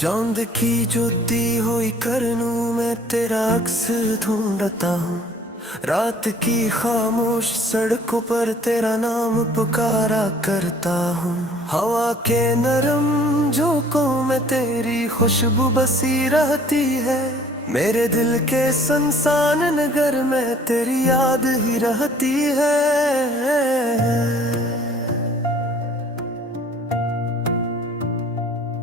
चांद की ज्योति हुई करनूं मैं तेरा अक्स ढूंढता हूँ। रात की खामोश सड़कों पर तेरा नाम पुकारा करता हूँ। हवा के नरम झोंकों में तेरी खुशबू बसी रहती है। मेरे दिल के सुनसान नगर में तेरी याद ही रहती है।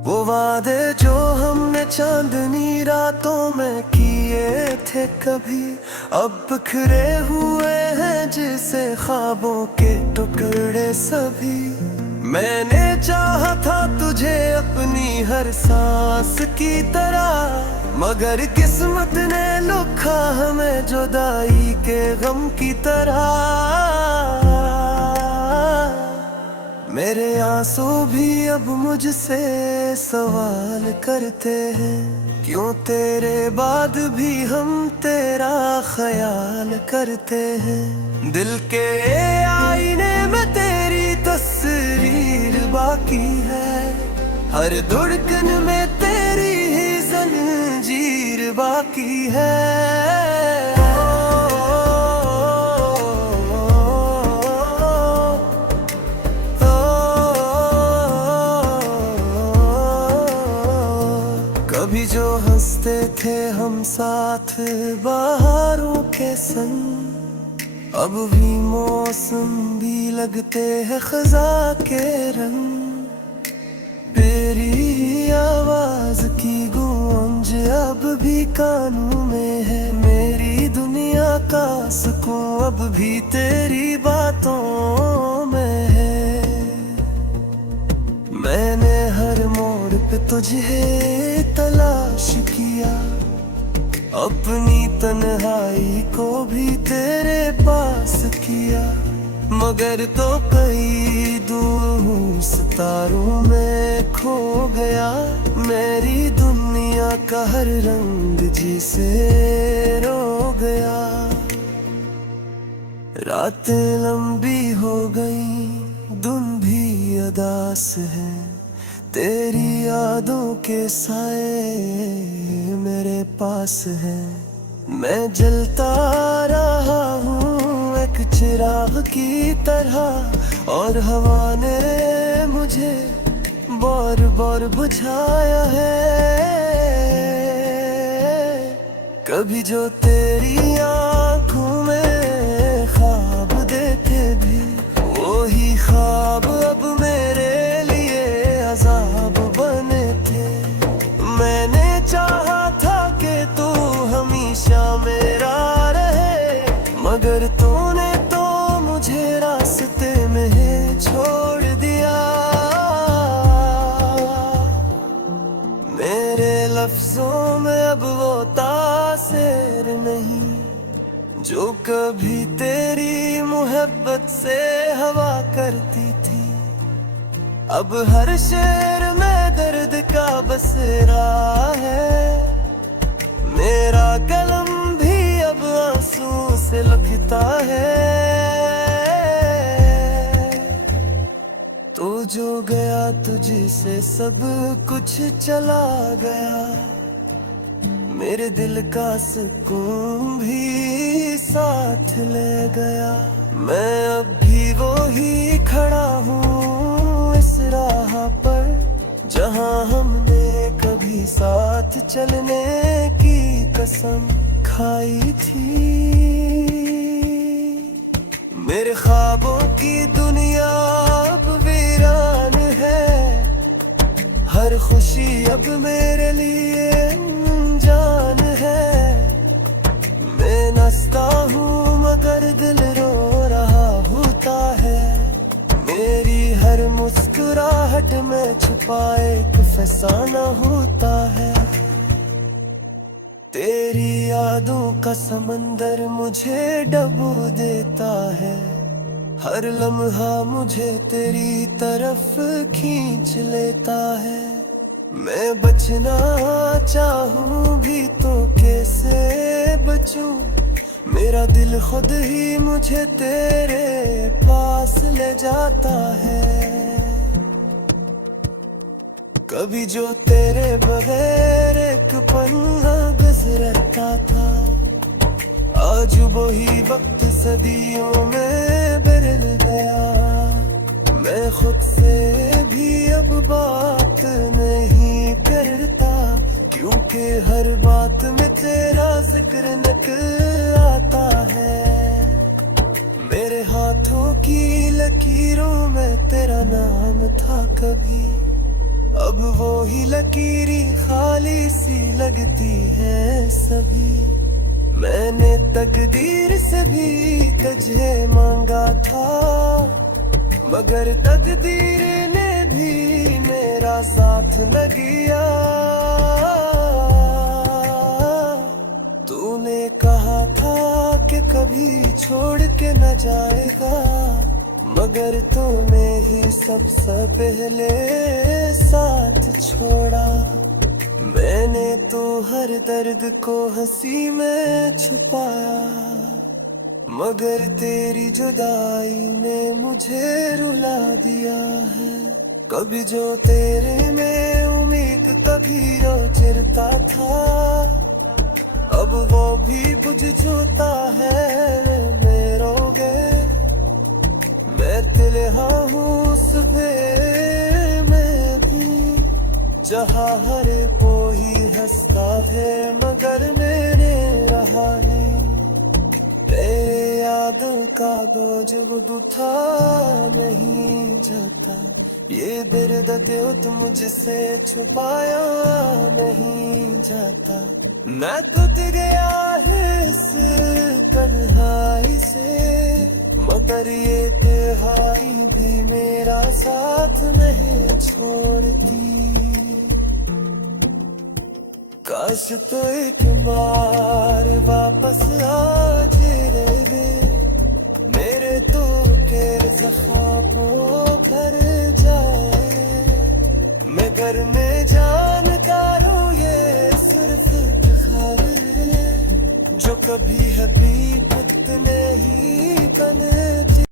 वो वादे जो हमने चांदनी रातों में किए थे कभी अब बिखरे हुए हैं जैसे ख्वाबों के टुकड़े सभी। मैंने चाहा था तुझे अपनी हर सांस की तरह, मगर किस्मत ने लिखा हमें जुदाई के गम की तरह। मेरे आंसू भी अब मुझसे सवाल करते हैं, क्यों तेरे बाद भी हम तेरा ख्याल करते हैं। दिल के आईने में तेरी तस्वीर बाकी है, हर धड़कन में तेरी ही जंजीर बाकी है। कभी जो हंसते थे हम साथ बहारों के संग, अब भी मौसम भी लगते हैं खजा के रंग। तेरी आवाज की गूंज अब भी कानों में है, मेरी दुनिया का सुकून अब भी तेरी बातों में है। मैंने हर मोड़ पे तुझे तलाश किया, अपनी तन्हाई को भी तेरे पास किया, मगर तो कई दूर सितारों में खो गया। मेरी दुनिया का हर रंग जिसे रो गया। रातें लंबी हो गई, दिन भी अदास है, तेरी यादों के साए मेरे पास है। मैं जलता रहा हूँ एक चिराग की तरह, और हवा ने मुझे बार बार बुझाया है। कभी जो तेरी आँखों में ख्वाब देखे भी, वही ख्वाब अब मेरे लिए अज़ाब बने थे। मैंने चाहा था कि तू हमेशा मेरा रहे, मगर तूने तो मुझे रास्ते में छोड़ दिया। मेरे लफ्जों में अब वो तासीर नहीं जो कभी तेरी मोहब्बत से हवा करती थी। अब हर शेर में दर्द का बसेरा है, मेरा कलम भी अब आंसू से लिखता है। तो जो गया तुझसे सब कुछ चला गया, मेरे दिल का सुकून भी साथ ले गया। मैं अब भी वो ही खड़ा हूँ इस राह पर, जहाँ हमने कभी साथ चलने की कसम खाई थी। मेरे ख्वाबों की दुनिया अब वीरान है, हर खुशी अब मेरे लिए जान है। मैं नाचता हूँ मगर दिल रो रहा होता है, मेरी हर मुस्कुराहट में छुपा एक फसाना होता है। तेरी यादों का समंदर मुझे डुबो देता है, हर लम्हा मुझे तेरी तरफ खींच लेता है। मैं बचना चाहूँ भी तो कैसे बचूं, मेरा दिल खुद ही मुझे तेरे पास ले जाता है। कभी जो तेरे बगैर एक पन्ना गुजरता था, आज वही वक्त सदियों में बदल गया। मैं खुद से भी अब बात नहीं करता, क्योंकि हर बात में तेरा जिक्र निकल आता है। मेरे हाथों की लकीरों में तेरा नाम था कभी, अब वो ही लकीरी खाली सी लगती है सभी। मैंने तकदीर से भी तुझे मांगा था, मगर तकदीर ने भी मेरा साथ न दिया। तूने कहा था कि कभी छोड़ के न जाएगा, मगर तूने ही सबसे पहले साथ छोड़ा। मैंने तो हर दर्द को हंसी में छुपाया, मगर तेरी जुदाई ने मुझे रुला दिया है। कभी जो तेरे में उम्मीद कभी रो चिरता था, अब वो भी बुझ चुका है। मैं रो गए, मैं तिलहा हूँ सुबह में भी, जहाँ हर कोई हंसता है मगर मेरे रहा नहीं। तेरे यादों का बोझ उठा नहीं जाता, ये दर्द तो मुझसे छुपाया नहीं जाता। मैं टूट गया है इस तन्हाई से, मगर ये तन्हाई भी मेरा साथ नहीं छोड़ती। काश तो एक बार वापस आ जाए, मेरे तो तेरे ख्वाबों भर जाए। मैं घर में जानता हूँ ये सिर्फ इफ्तिखार है, जो कभी हकीकत नहीं बनती।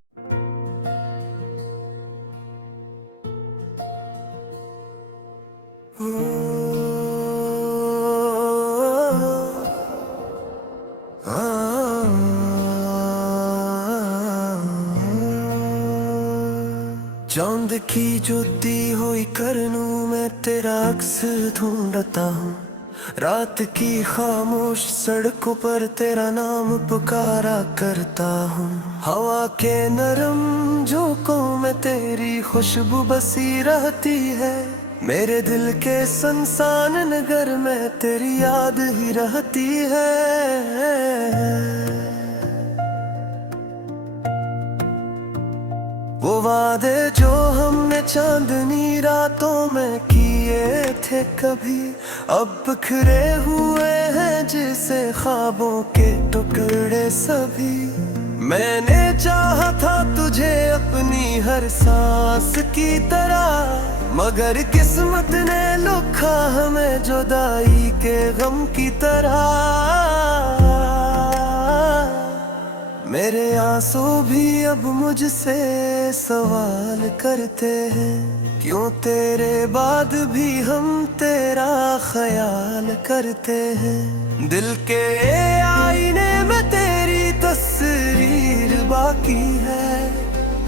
चांद की ज्योति हुई करनूं मैं तेरा अक्स ढूंढता हूँ, रात की खामोश सड़कों पर तेरा नाम पुकारा करता हूँ। हवा के नरम झोंकों में तेरी खुशबू बसी रहती है, मेरे दिल के सुनसान नगर में तेरी याद ही रहती है। वो वादे जो हमने चांदनी रातों में किए थे कभी, अब बिखरे हुए हैं जैसे ख्वाबों के टुकड़े सभी। मैंने चाहा था तुझे अपनी हर सांस की तरह, मगर किस्मत ने लिखा हमें जुदाई के गम की तरह। मेरे आंसू भी अब मुझसे सवाल करते हैं, क्यों तेरे बाद भी हम तेरा ख्याल करते हैं। दिल के आईने में तेरी तस्वीर बाकी है,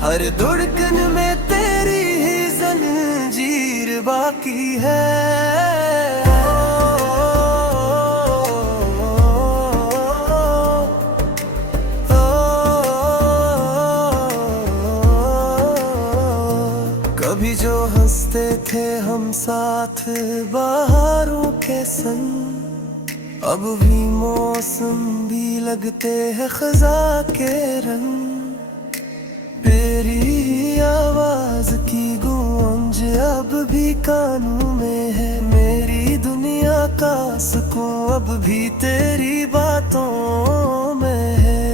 हर धड़कन में तेरी ही जंजीर बाकी है। कभी जो हंसते थे हम साथ बहारों के संग, अब भी मौसम भी लगते हैं खजा के रंग। तेरी आवाज की गूंज अब भी कानों में है, मेरी दुनिया का सुकून अब भी तेरी बातों में है।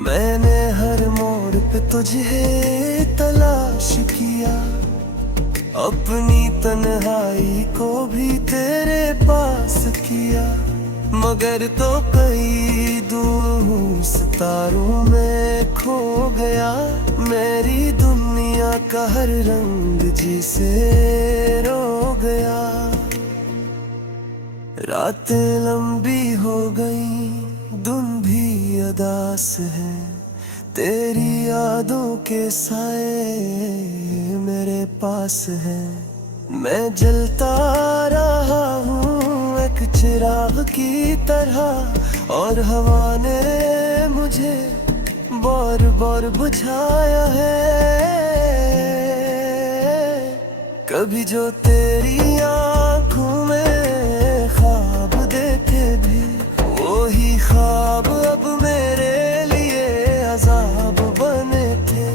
मैंने हर मोड़ पे तुझे तलाश किया, अपनी तन्हाई को भी तेरे पास किया। मगर तो कई दूर सितारों में खो गया। मेरी दुनिया का हर रंग जिसे रो गया। रातें लंबी हो गई, दिन भी अदास है। तेरी यादों के साए मेरे पास है। मैं जलता रहा हूँ एक चिराग की तरह, और हवा ने मुझे बार बार बुझाया है। कभी जो तेरी आँखों में ख्वाब देखे भी, वही ख्वाब अब मेरे लिए अज़ाब बने थे।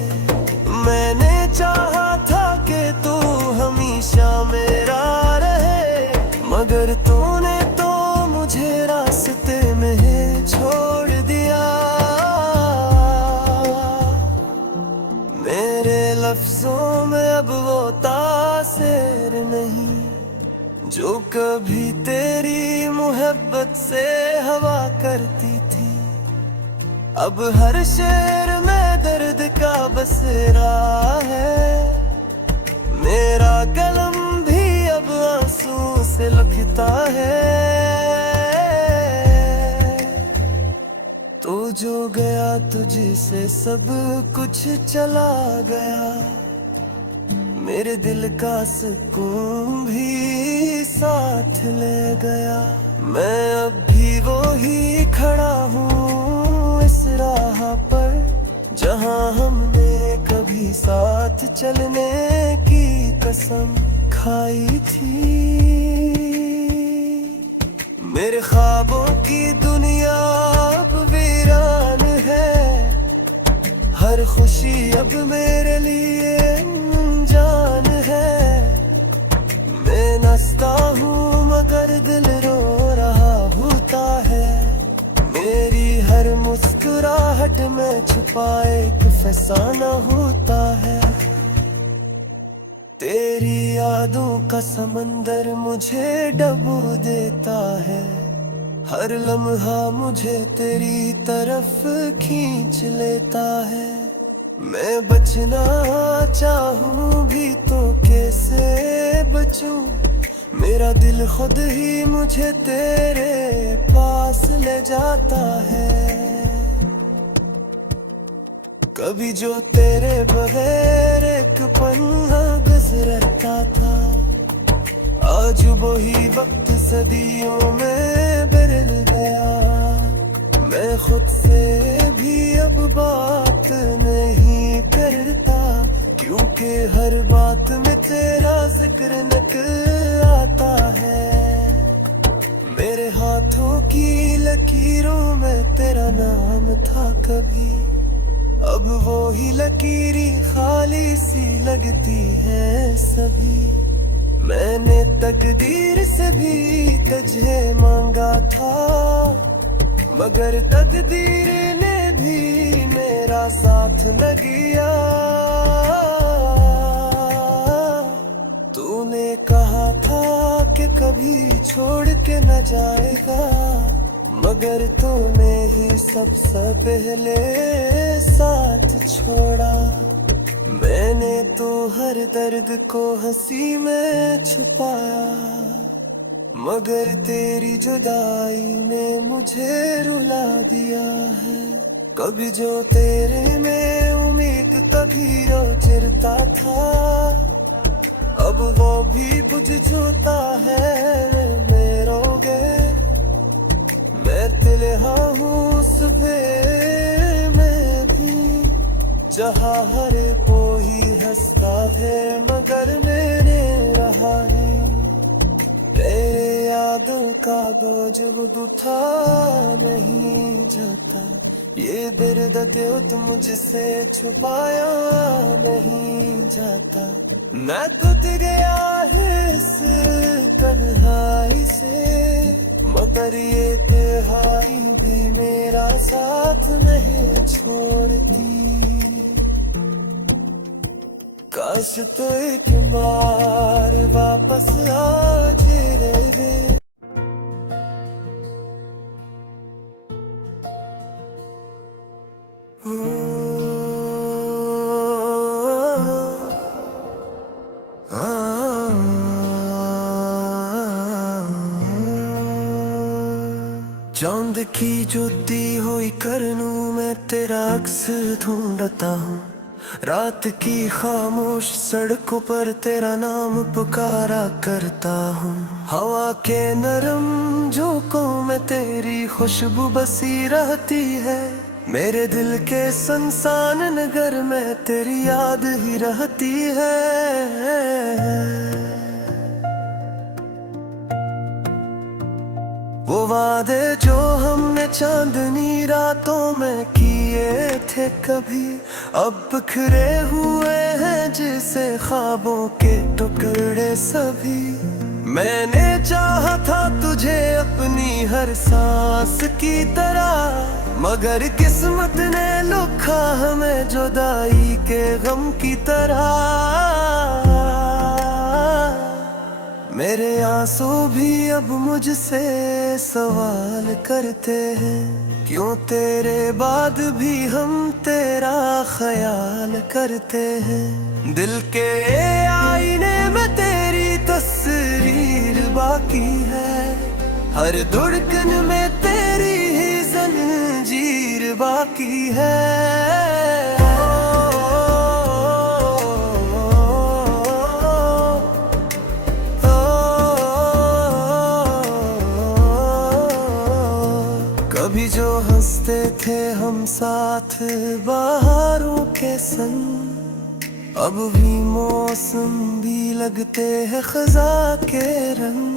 मैंने चाहा था कि तू हमेशा मेरा रहे, मगर तूने तो मुझे रास्ते में छोड़ दिया। मेरे लफ्जों में अब वो तासीर नहीं जो कभी तेरी मोहब्बत से हवा करती थी। अब हर शेर में दर्द का बसेरा है। मेरा कलम भी अब आंसू से लिखता है। तो जो गया तुझसे सब कुछ चला गया। मेरे दिल का सुकून भी साथ ले गया। मैं अब भी वो ही खड़ा हूँ इस राह पर, जहाँ हमने कभी साथ चलने की कसम खाई थी। मेरे ख्वाबों की दुनिया अब वीरान है। हर खुशी अब मेरे लिए जान है। मैं नाचता हूँ मगर दिल रो रहा होता है। मेरी हर मुस्कुराहट में छुपा एक फसाना होता है। तेरी यादों का समंदर मुझे डुबो देता है। हर लम्हा मुझे तेरी तरफ खींच लेता है। मैं बचना चाहूँ भी तो कैसे बचूं। मेरा दिल खुद ही मुझे तेरे पास ले जाता है। कभी जो तेरे बगैर एक पन्ना गुजरता था, आज वही वक्त सदियों में बदल गया। मैं खुद से भी अब बात नहीं करता, क्योंकि हर बात में तेरा जिक्र निकल आता है। मेरे हाथों की लकीरों में तेरा नाम था कभी, अब वो ही लकीरी खाली सी लगती है सभी। मैंने तकदीर से भी तुझे मांगा था, मगर तकदीर ने भी मेरा साथ न दिया। तूने कहा था कि कभी छोड़ के न जाएगा, मगर तूने ही सबसे पहले साथ छोड़ा। मैंने तो हर दर्द को हंसी में छुपाया, मगर तेरी जुदाई ने मुझे रुला दिया है। कभी जो तेरे में उम्मीद कभी रो चिरता था, अब वो भी बुझ चुका है। मैं रोगे मैं तिलहा हूँ सुबह में भी, जहाँ हर कोई हंसता है मगर मेरे रहा नहीं। तेरे यादों का बोझ उठा नहीं जाता, ये दर्द मुझसे छुपाया नहीं जाता। मैं टूट गया है इस तन्हाई से, मगर ये तन्हाई भी मेरा साथ नहीं छोड़ती। काश तो एक बार वापस आ जाए। चांद की ज्योति हुई करनू मैं तेरा अक्स ढूंढता हूँ। रात की खामोश सड़कों पर तेरा नाम पुकारा करता हूँ। हवा के नरम झोंकों में तेरी खुशबू बसी रहती है। मेरे दिल के सुनसान नगर में तेरी याद ही रहती है। वो वादे जो हमने चांदनी रातों में किए थे कभी, अब बिखरे हुए हैं जैसे ख्वाबों के टुकड़े सभी। मैंने चाहा था तुझे अपनी हर सांस की तरह, मगर किस्मत ने लिखा हमें जुदाई के गम की तरह। मेरे आंसू भी अब मुझसे सवाल करते हैं, क्यों तेरे बाद भी हम तेरा ख्याल करते हैं। दिल के आईने में तेरी तस्वीर बाकी है, हर धड़कन में तेरी ही जंजीर बाकी है। कभी जो हंसते थे हम साथ बहारों के संग, अब भी मौसम भी लगते हैं खजा के रंग।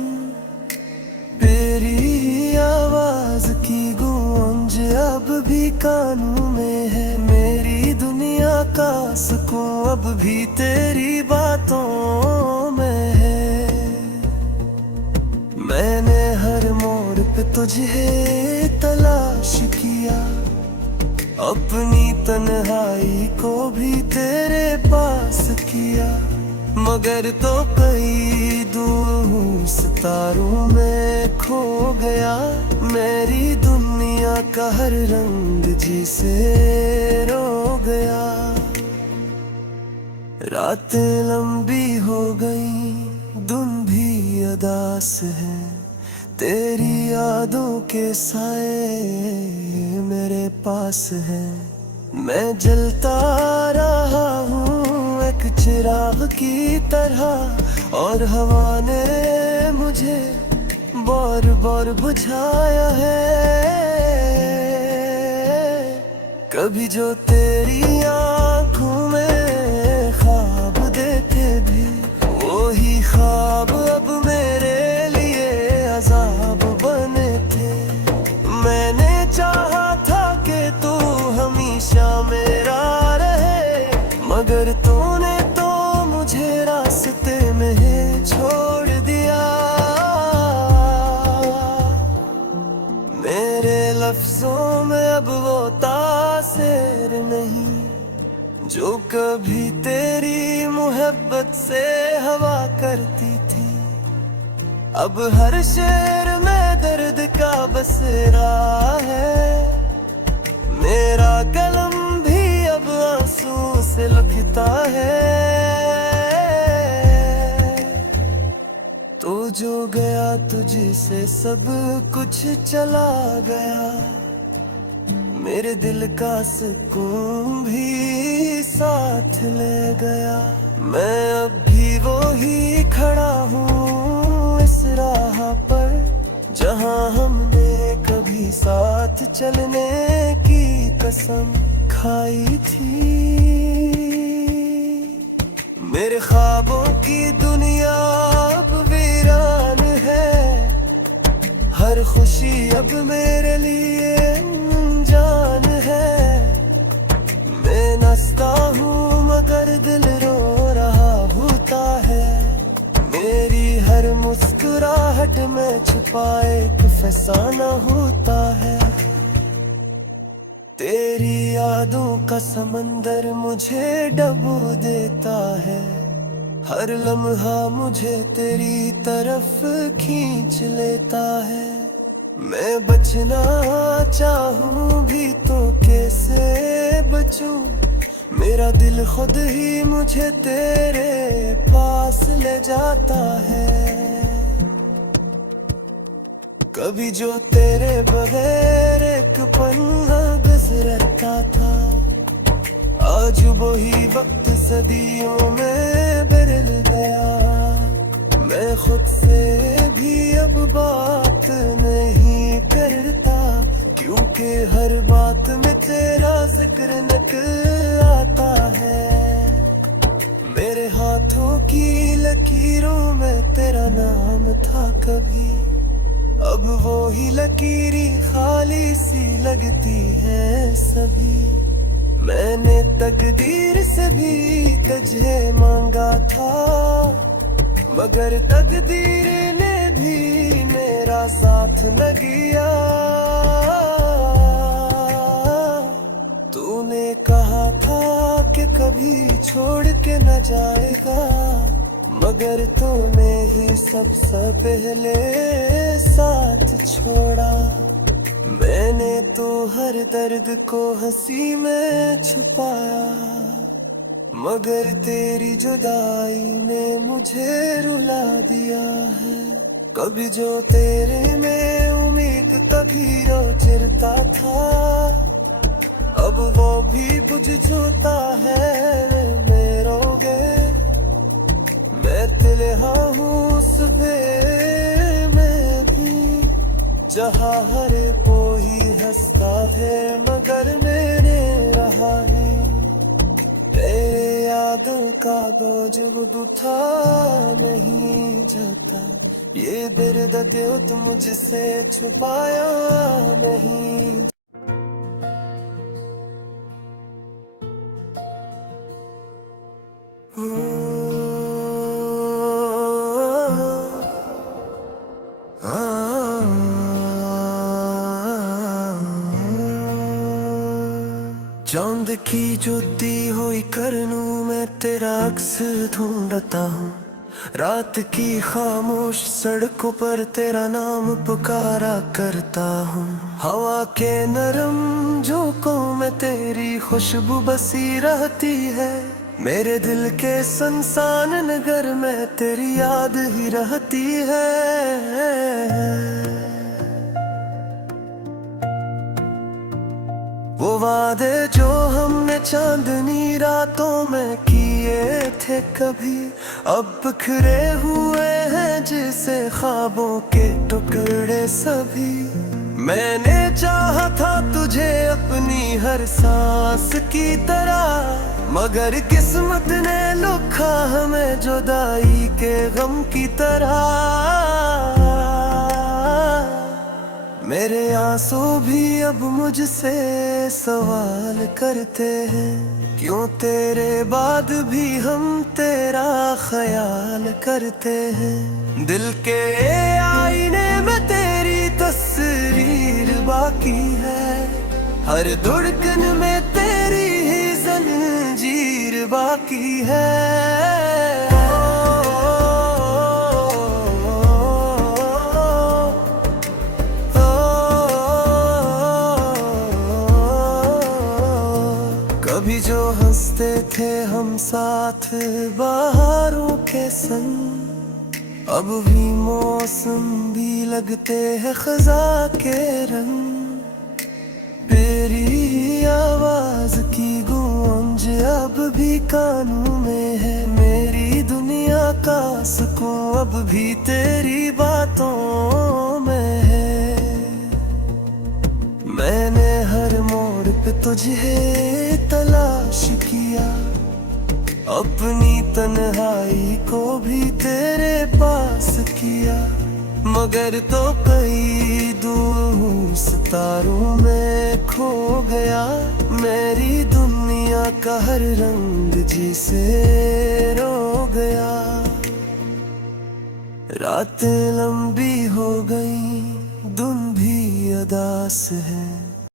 तेरी आवाज की गूंज अब भी कानों में है, मेरी दुनिया का सुकून अब भी तेरी बातों में है। मैंने हर मोड़ पे तुझे तलाश किया, अपनी तन्हाई को भी तेरे पास किया, मगर तो कई दूर सितारों में खो गया। मेरी दुनिया का हर रंग जिसे रो गया। रातें लंबी हो गई, दिन भी अदास है, तेरी यादों के साए मेरे पास है। मैं जलता रहा हूँ एक चिराग की तरह, और हवा ने मुझे बार बार बुझाया है। कभी जो तेरी आँखों में ख्वाब देखे भी, वो ही ख्वाब अब मेरे अज़ाब बने थे। मैंने चाहा था कि तू हमेशा मेरा रहे, मगर तूने तो मुझे रास्ते में छोड़ दिया। मेरे लफ्जों में अब वो तासीर नहीं जो कभी तेरी मोहब्बत से हवा करती थी। अब हर शेर में दर्द का बसेरा है, मेरा कलम भी अब आंसू से लिखता है। तो जो गया तुझसे सब कुछ चला गया, मेरे दिल का सुकून भी साथ ले गया। मैं अब भी वो ही खड़ा हूँ इस राह पर, जहाँ हमने कभी साथ चलने की कसम खाई थी। मेरे ख्वाबों की दुनिया अब वीरान है, हर खुशी अब मेरे लिए जान है। मैं नाचता हूँ मगर दिल रो रहा होता है, मेरी हर मुस्कुराहट में छुपा एक फसाना होता है। तेरी यादों का समंदर मुझे डुबो देता है, हर लम्हा मुझे तेरी तरफ खींच लेता है। मैं बचना चाहूँ भी तो कैसे बचूं, मेरा दिल खुद ही मुझे तेरे पास ले जाता है। कभी जो तेरे बगैर एक पन्ना गुजरता था, आज वही वक्त सदियों में बदल गया। मैं खुद से भी अब बात नहीं करता, क्योंकि हर बात में तेरा जिक्र निकल आता है। मेरे हाथों की लकीरों में तेरा नाम था कभी, अब वो ही लकीरी खाली सी लगती है सभी। मैंने तकदीर से भी तुझे मांगा था, मगर तकदीर ने भी मेरा साथ न दिया। तूने कहा था कि कभी छोड़ के न जाएगा, मगर तूने ही सबसे पहले साथ छोड़ा। मैंने तो हर दर्द को हंसी में छुपाया, मगर तेरी जुदाई ने मुझे रुला दिया है। कभी जो तेरे में उम्मीद कभी रो चिरता था, अब वो भी बुझ चुका है। मेरोगे मैं तिलहा हूँ सुबह में भी, जहाँ हर कोई हंसता है मगर मैंने रहा नहीं। तेरे यादों का बोझ खुद उठा नहीं जाता, ये दर्द क्यों तुम मुझसे छुपाया नहीं। चांद की ज्योति हुई करनूं मैं तेरा अक्स ढूंढता हूँ। रात की खामोश सड़कों पर तेरा नाम पुकारा करता हूँ। हवा के नरम झोंकों में तेरी खुशबू बसी रहती है। मेरे दिल के सुनसान नगर में तेरी याद ही रहती है। वो वादे जो हमने चांदनी रातों में किए थे कभी, अब बिखरे हुए हैं जैसे ख्वाबों के टुकड़े सभी। मैंने चाहा था तुझे अपनी हर सांस की तरह, मगर किस्मत ने लिखा हमें जुदाई के गम की तरह। मेरे आंसू भी अब मुझसे सवाल करते हैं, क्यों तेरे बाद भी हम तेरा ख्याल करते हैं। दिल के आईने में तेरी तस्वीर बाकी है, हर धड़कन में तेरी ही जंजीर बाकी है। कभी जो हंसते थे हम साथ बहारों के संग, अब भी मौसम भी लगते हैं खजा के रंग। तेरी आवाज की गूंज अब भी कानों में है, मेरी दुनिया का सुकून अब भी तेरी बातों में है। मैंने हर मोड़ पे तुझे तलाश किया, अपनी तन्हाई को भी तेरे पास किया, मगर तो कई दूर सितारों में खो गया। मेरी दुनिया का हर रंग जिसे रो गया। रातें लंबी हो गई, दिन भी अदास है,